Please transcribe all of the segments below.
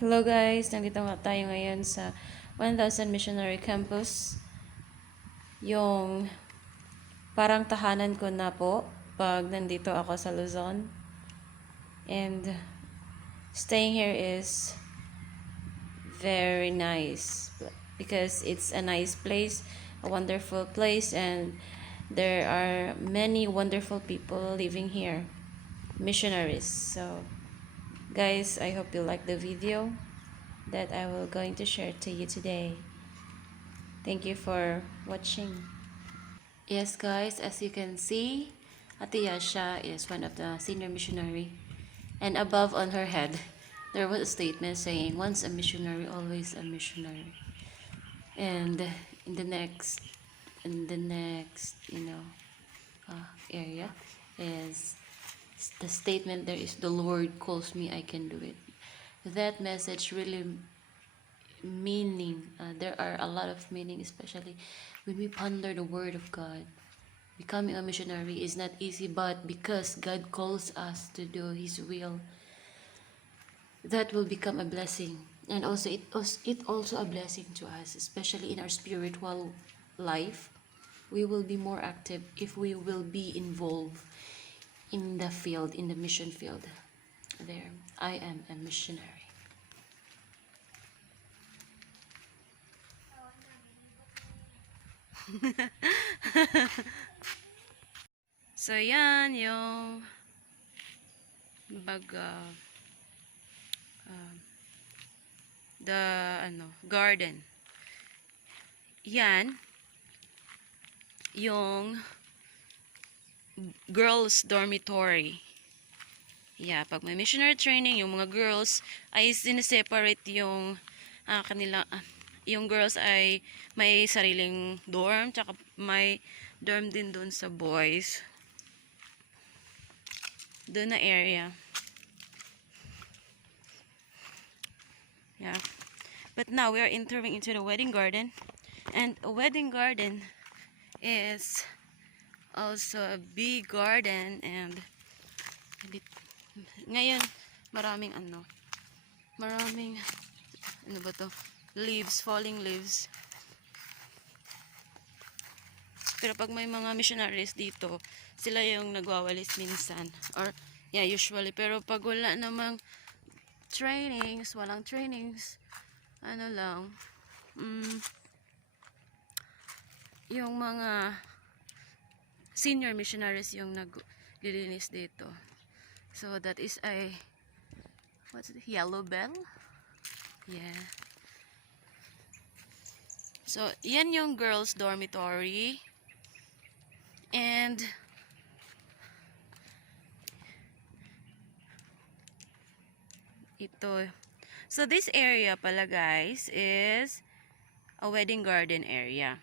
Hello guys, nandito nga tayo ngayon sa 1000 Missionary Campus. Yung parang tahanan ko na po pag nandito ako sa Luzon. And staying here is very nice because it's a nice place, a wonderful place, and there are many wonderful people living here, missionaries. So guys, I hope you like the video that I will going to share to you today. Thank you for watching. Yes guys, as you can see, Ate Yasha is one of the senior missionary. And above on her head, there was a statement saying, once a missionary, always a missionary. And in the next, area is the statement there is, the Lord calls me, I can do it. That message really meaning, there are a lot of meaning, especially when we ponder the word of God. Becoming a missionary is not easy, but because God calls us to do his will, that will become a blessing. And also it also a blessing to us, especially in our spiritual life. We will be more active if we will be involved in the field, in the mission field. There, I am a missionary. So yan yung baga the garden. Yan yung girls dormitory. Yeah, pag may missionary training, yung mga girls ay sineseparate yung yung girls ay may sariling dorm, tsaka may dorm din doon sa boys. Doon na area. Yeah. But now we are entering into the wedding garden. And a wedding garden is also a big garden, and ngayon maraming ba to, leaves, falling leaves. Pero pag may mga missionaries dito, sila yung nagwawalis minsan, or yeah, usually. Pero pag wala namang walang trainings, yung mga senior missionaries yung naglilinis dito. So that is a, what's it, yellow bell? Yeah. So yan yung girls dormitory. And ito, so this area pala guys is a wedding garden area.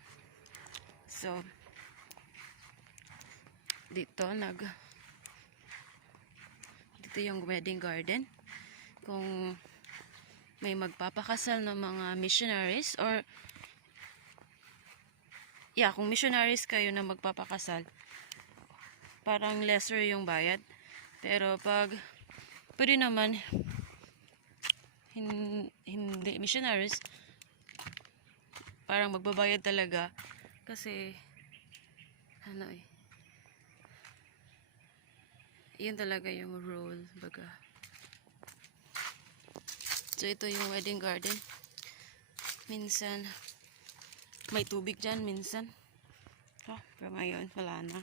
So dito yung wedding garden. Kung may magpapakasal ng mga missionaries, or yeah, kung missionaries kayo na magpapakasal, parang lesser yung bayad. Pero pag pwede naman hindi missionaries, parang magbabayad talaga kasi yun talaga yung rule baga. So ito yung wedding garden. Minsan may tubig dyan, minsan pero ngayon wala na.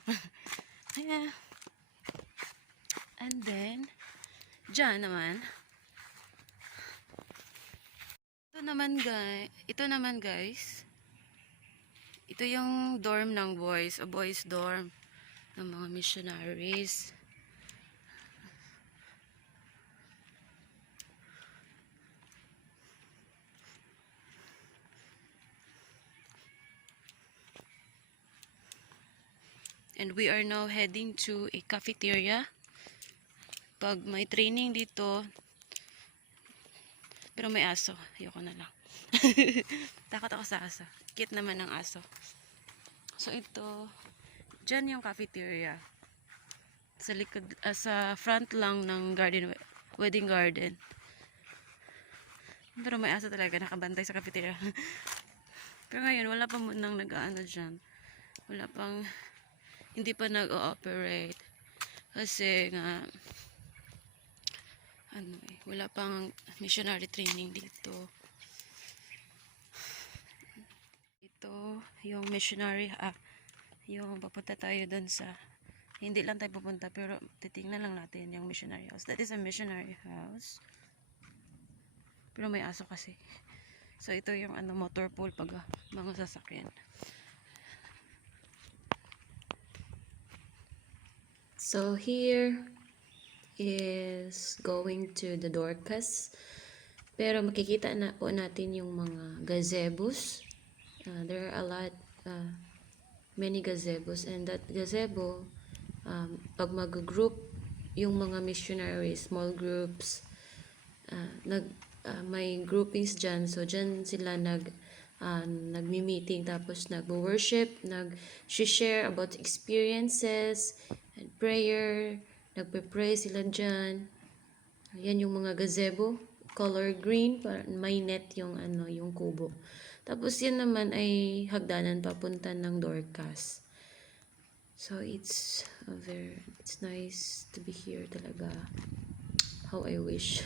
Yeah. And then dyan naman, ito naman guys, ito yung dorm ng boys, a boys dorm ng mga missionaries. And we are now heading to a cafeteria pag may training dito. Pero may aso, ayoko na lang. Takot ako sa aso. Cute naman ng aso. So ito, dyan yung cafeteria. Sa likod, sa front lang ng wedding garden. Pero may aso talaga nakabantay sa cafeteria. Pero ngayon, wala pa munang nag-ano dyan. Wala pang, hindi pa nag-ooperate. Kasi nga, wala pang missionary training dito. Ito, yung missionary, yung papunta tayo dun sa, hindi lang tayo pupunta, pero titingnan lang natin yung missionary house. That is a missionary house. Pero may aso kasi. So, ito yung motor pool pag mga sasakyan. So, here is going to the Dorcas. Pero makikita na po natin yung mga gazebos. There are a lot, many gazebos. And that gazebo, pag mag-group yung mga missionaries, small groups, may groupings dyan. So, dyan sila nagmi-meeting, tapos nag-worship, nag-share about experiences, and prayer, nagpe-pray sila dyan. Yan yung mga gazebo, color green, may net yung yung kubo. Tapos yan naman ay hagdanan papunta ng Dorcas. So it's nice to be here talaga. How I wish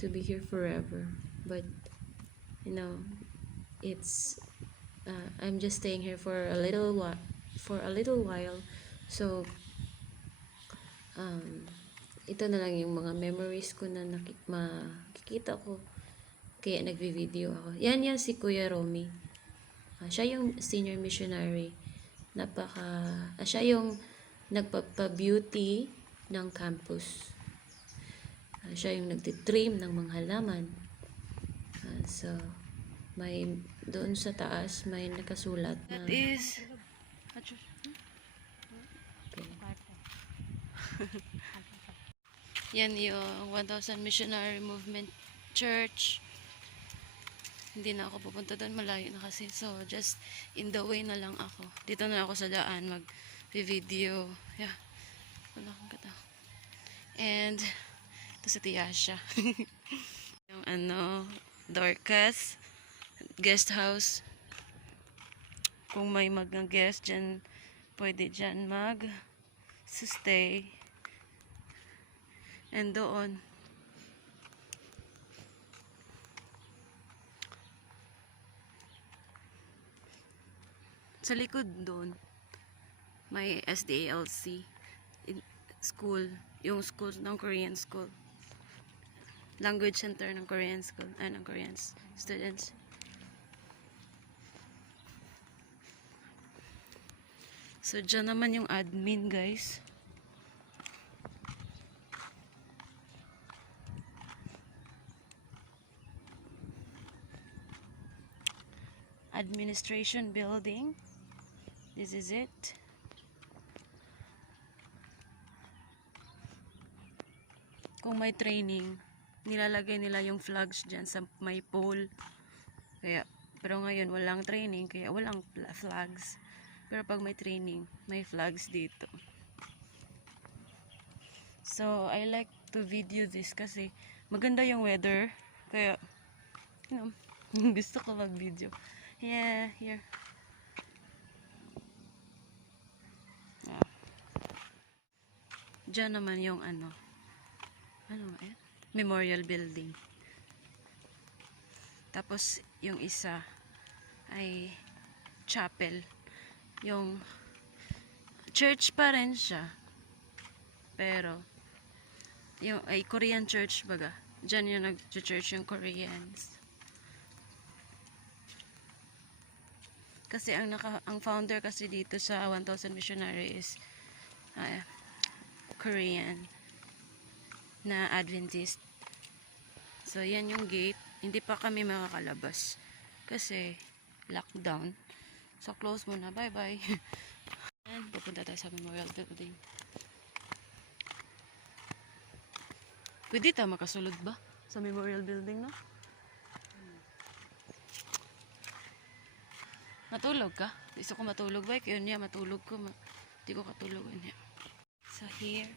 to be here forever. But you know, it's I'm just staying here for a little while. So ito na lang yung mga memories ko na makikita ko. Kaya nagvi-video ako. Yan si Kuya Romy. Siya yung senior missionary. Siya yung nagpapa-beauty ng campus. Siya yung nagtitrim ng mga halaman. So, may doon sa taas, may nakasulat na... That is... Okay. Yan yung 1000 Missionary Movement Church. Hindi na ako pupunta doon, malayo na kasi. So, just in the way na lang ako. Dito na ako sa daan, mag-video. Yeah. Wala akong kata. And, ito sa Tiasha. Yung Dorcas, guest house. Kung may mag-guest dyan, pwede dyan mag-stay. And doon, sa likod doon, may SDALC school, yung school ng Korean school, language center ng Korean school, ng Korean students. So dyan naman yung admin, guys. Administration building. This is it. Kung may training, nilalagay nila yung flags dyan sa may pole. Pero ngayon walang training, kaya walang flags. Pero pag may training, may flags dito. So, I like to video this kasi maganda yung weather. Kaya, gusto ko mag-video. Yeah, here. Diyan naman yung memorial building. Tapos yung isa ay chapel. Yung church pa rin siya. Pero yung ay Korean church baga. Diyan yung nag-church yung Koreans. Kasi ang founder kasi dito sa 1000 Missionary is Korean na Adventist. So, yan yung gate. Hindi pa kami makakalabas. Kasi, lockdown. So, close muna. Bye-bye. And, pupunta tayo sa memorial building. Pwede tayo makasulod ba? Sa memorial building, no? Matulog ka? Gusto ko matulog ba? Kaya niya matulog ko. Hindi ko katulog niya. So, here.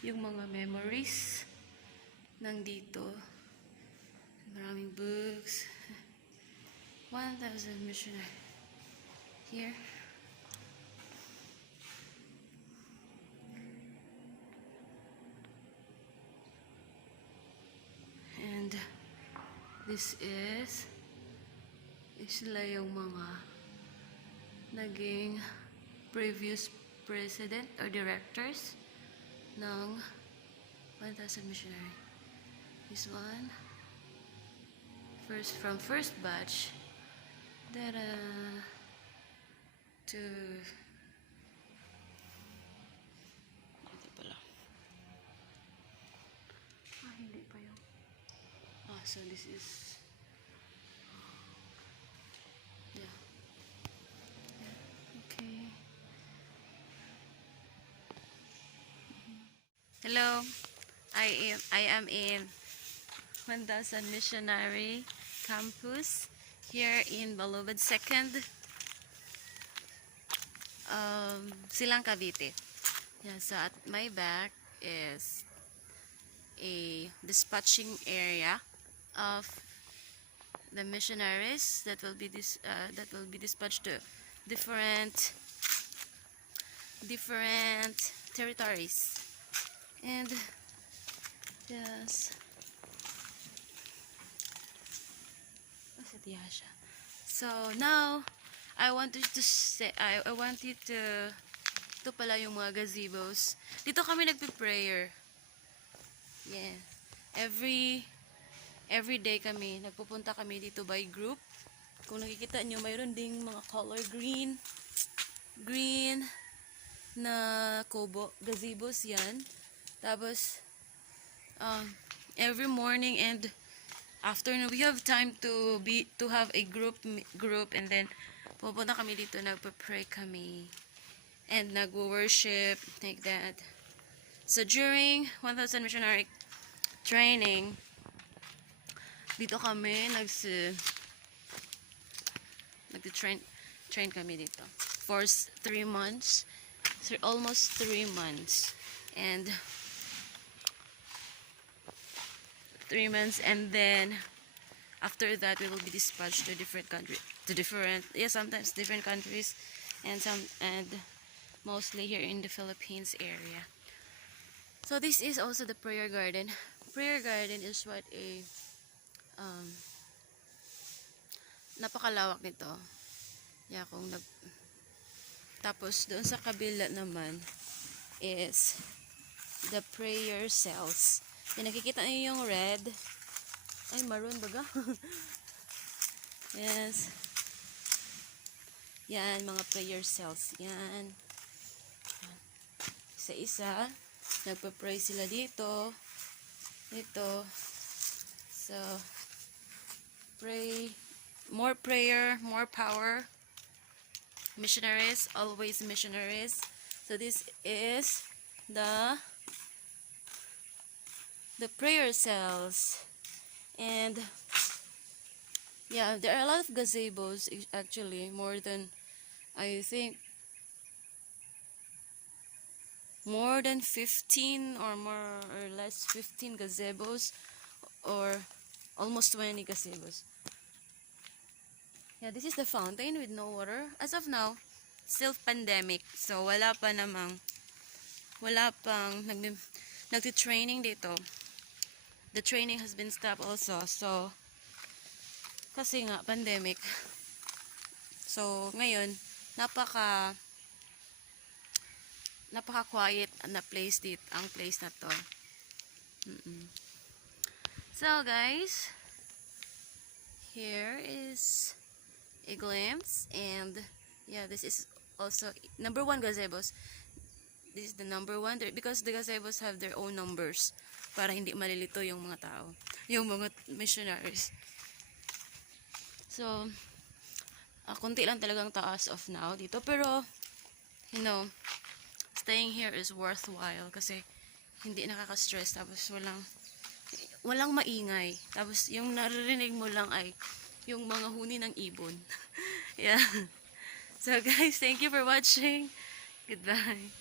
yung mga memories nandito. Maraming books. 1000 missionary. Here. And this is sila yung mga naging previous president or directors ng 1000 missionary. This one, from first batch, to hindi pala. Hindi pa yun. So this is yeah. Okay. Hello. I am in 1000 missionary campus here in Balubad 2nd, Silang Cavite. Yeah, so at my back is a dispatching area of the missionaries that will be dispatched to different territories. And yes, so now I want you to say, I want you to, ito pala yung mga gazebos. Dito kami nagpe-prayer. Yeah. Every day kami, nagpupunta kami dito by group. Kung nakikita nyo, mayroon ding mga color green na kobo, gazebos yan. Tapos, every morning and afternoon, we have time to have a group, and then pupunta kami dito, nagpa-pray kami, and nag-worship, like that. So, during 1000 missionary training, dito kami nag-train kami dito for 3 months, almost 3 months, and 3 months, and then after that we will be dispatched to different countries, sometimes different countries, and mostly here in the Philippines area. So this is also the prayer garden. Prayer garden is what a napakalawak nito. Yeah, tapos doon sa kabila naman is the prayer cells. Yung nakikita niyo yung red, ay maroon baga. Yes. Yan, mga prayer cells. Yan. Isa-isa. Nagpa-pray sila dito. Dito. So, pray. More prayer, more power. Missionaries, always missionaries. So, this is the prayer cells. And yeah, there are a lot of gazebos, actually, more than, I think, more than 15 or more or less 15 gazebos, or almost 20 gazebos. Yeah, this is the fountain with no water. As of now, still pandemic, so wala pang nagti-training dito. The training has been stopped also, so kasi nga pandemic. So ngayon, napaka quiet na place dito, ang place na to. So guys, here is a glimpse, and yeah, this is also number 1 gazebos. This is the number 1 because the gazebos have their own numbers para hindi malilito yung mga tao, yung mga missionaries. So, konti lang talagang taas of now dito, pero you know, staying here is worthwhile kasi hindi nakaka-stress, tapos walang maingay, tapos yung naririnig mo lang ay yung mga huni ng ibon. Yeah. So guys, thank you for watching. Goodbye.